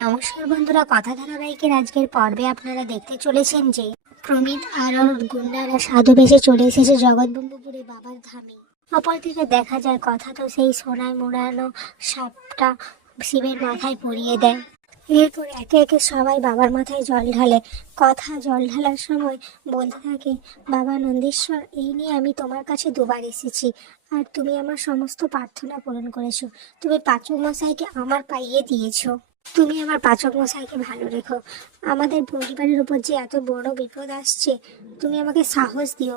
নমস্কার বন্ধুরা, কথা ধারাবাহিকের আজকের পর্বে আপনারা দেখতে চলেছেন যে প্রমিত আর ওর গুন্ডারা সাধু বেশে চলে এসেছে জগৎবল্লভপুরে বাবার ধামে। অপরদিকে দেখা যায় কথা তো সেই সোনায় মোড়ানো সাপটা শিবের মাথায় পরিয়ে দেয়। এরপর একে একে সবাই বাবার মাথায় জল ঢালে। কথা জল ঢালার সময় বলতে থাকে, বাবা নন্দীশ্বর, এই নিয়ে আমি তোমার কাছে দুবার এসেছি, আর তুমি আমার সমস্ত প্রার্থনা পূরণ করেছো। তুমি পাচক মশাইকে আমার পাইয়ে দিয়েছো। তুমি আমার পাচক মশাইকে ভালো রেখো। আমাদের পরিবারের উপর যে এত বড় বিপদ আসছে, তুমি আমাকে সাহস দিও।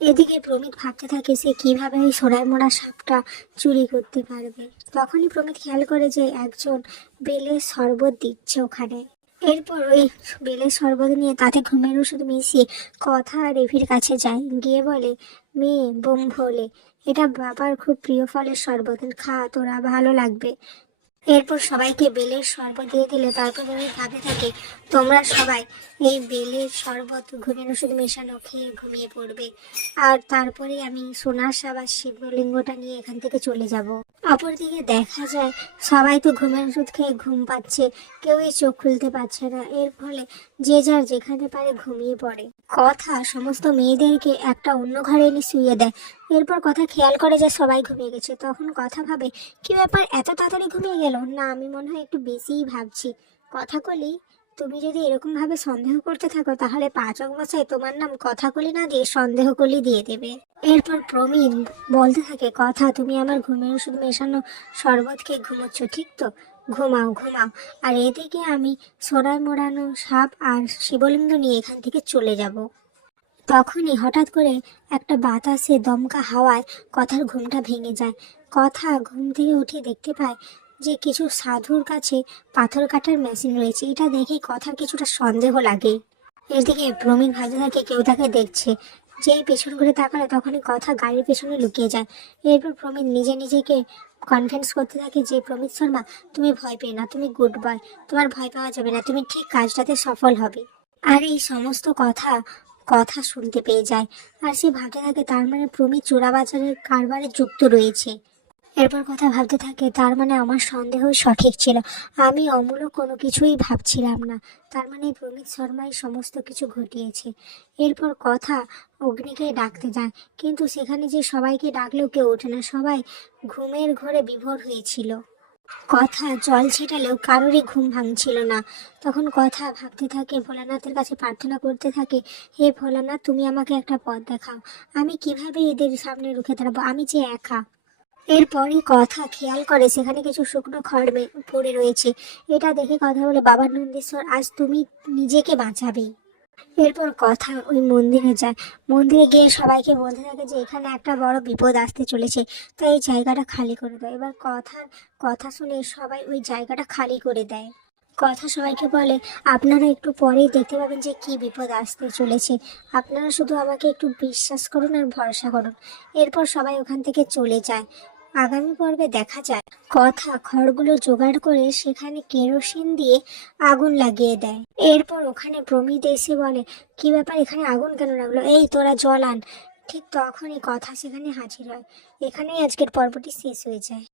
এদিকে প্রমিত ভাবতে থাকে সে কিভাবে ওই সোনায় মোড়া সাপটা চুরি করতে পারবে। তখনই প্রমিত খেয়াল করে যে একজন বেলের শরবত দিচ্ছে ওখানে। এরপর ওই বেলের শরবত নিয়ে তাতে ঘুমের ওষুধ মিশিয়ে কথা আর রেভির কাছে যায়, গিয়ে বলে, মেয়ে বোম ভোলে, এটা বাবার খুব প্রিয় ফলের শরবত, খা, তোরা ভালো লাগবে। এরপর সবাইকে বেলের শরবত দিয়ে দিলে তারপর আমি ভাবতে থাকি, তোমরা সবাই এই বেলের শরবত ঘুমের ওষুধ মেশানো খেয়ে ঘুমিয়ে পড়বে, আর তারপরে আমি সোনার সাবা শিবলিঙ্গটা নিয়ে এখান থেকে চলে যাব। অপরদিকে দেখা যায় সবাই তো ঘুমের ওষুধ খেয়ে ঘুম পাচ্ছে, কেউই চোখ খুলতে পারছে না। এর ফলে যে যার যেখানে পারে ঘুমিয়ে পড়ে। কথা সমস্ত মেয়েদেরকে একটা অন্য ঘরে এনে শুয়ে দেয়। এরপর কথা খেয়াল করে যে সবাই ঘুমিয়ে গেছে। তখন কথা ভাবে, কি ব্যাপার, এত তাড়াতাড়ি ঘুমিয়ে গেল না, আমি মনে হয় একটু বেশিই ভাবছি। কথাকলি, তুমি যদি এরকম ভাবে সন্দেহ করতে থাকো তাহলে পাচক মশাই তোমার নাম কথাকলি না দিয়ে সন্দেহকলি দিয়ে দেবে। এরপর প্রমিত বলতে থাকে, কথা তুমি আমার ঘুমের ওষুধ মেশানো শরবত খেয়ে ঘুমোচ্ছ, ঠিক তো? ঘুমাও ঘুমাও, আর এদিকে আমি সোনায় মোড়ানো সাপ আর শিবলিঙ্গ নিয়ে এখান থেকে চলে যাব। তখনই হঠাৎ করে একটা বাতাসে দমকা হাওয়ায় কথার ঘুমটা ভেঙে যায়। কথা ঘুম থেকে উঠে দেখতে পায় যে কিছু সাধুর কাছে পাথর কাটার মেশিন রয়েছে। এটা দেখে কথার কিছুটা সন্দেহ লাগে। এদিকে প্রমিত ভাবতে থাকে কেউ তাকে দেখছে। যেই পেছন ঘুরে তাকালো তখনই কথা গাড়ির পেছনে লুকিয়ে যায়। এরপর প্রমিত নিজে নিজেকে কনফিডেন্স করতে থাকে যে, প্রমিত শর্মা, তুমি ভয় পেও না, তুমি গুড বয়, তোমার ভয় পাওয়া যাবে না, তুমি ঠিক কাজটাতে সফল হবে। আর এই সমস্ত কথা কথা শুনতে পেয়ে যায়। আর সে ভাবতে থাকে তার মানে প্রমিত চোরাবাজারের কারবারে যুক্ত রয়েছে। এরপর কথা ভাবতে থাকে, তার মানে আমার সন্দেহ সঠিক ছিল, আমি অমূলক কোনো কিছুই ভাবছিলাম না। তার মানে প্রমিত শর্মাই সমস্ত কিছু ঘটিয়েছে। এরপর কথা অগ্নিকে ডাকতে যায়, কিন্তু সেখানে যে সবাইকে ডাকলেও কেউ ওঠে না, সবাই ঘুমের ঘোরে বিভোর হয়েছিল। কথা জল ছেটালেও কারোরই ঘুম ভাঙছিল না। তখন কথা ভাবতে থাকে, ভোলানাথের কাছে প্রার্থনা করতে থাকে, হে ভোলানাথ, তুমি আমাকে একটা পথ দেখাও, আমি কিভাবে এদের সামনে রুখে দাঁড়াবো, আমি যে একা। এরপরই কথা খেয়াল করে সেখানে কিছু শুকনো খড় পড়ে রয়েছে। এটা দেখে কথা বলে, বাবা নন্দেশ্বর, আজ তুমি নিজেকে বাঁচাবে। এরপর কথা ওই মন্দিরে যায়। মন্দিরে গিয়ে সবাইকে বলতে থাকে যে এখানে একটা বড় বিপদ আসতে চলেছে, তাই এই জায়গাটা খালি করে দাও। এবার কথার কথা শুনে সবাই ওই জায়গাটা খালি করে দেয়। কথা সবাইকে বলে, আপনারা একটু পরেই দেখতে পাবেন যে কি বিপদ আসতে চলেছে, আপনারা শুধু আমাকে একটু বিশ্বাস করুন আর ভরসা করুন। এরপর সবাই ওখান থেকে চলে যায়। আগামী পর্বে দেখা যায় কথা খড়গুলো জোগাড় করে সেখানে কেরোসিন দিয়ে আগুন লাগিয়ে দেয়। এরপর ওখানে প্রমিত এসে বলে, কি ব্যাপার, এখানে আগুন কেন লাগলো, এই তোরা জল আন। ঠিক তখনই কথা সেখানে হাজির হয়। এখানেই আজকের পর্বটি শেষ হয়ে যায়।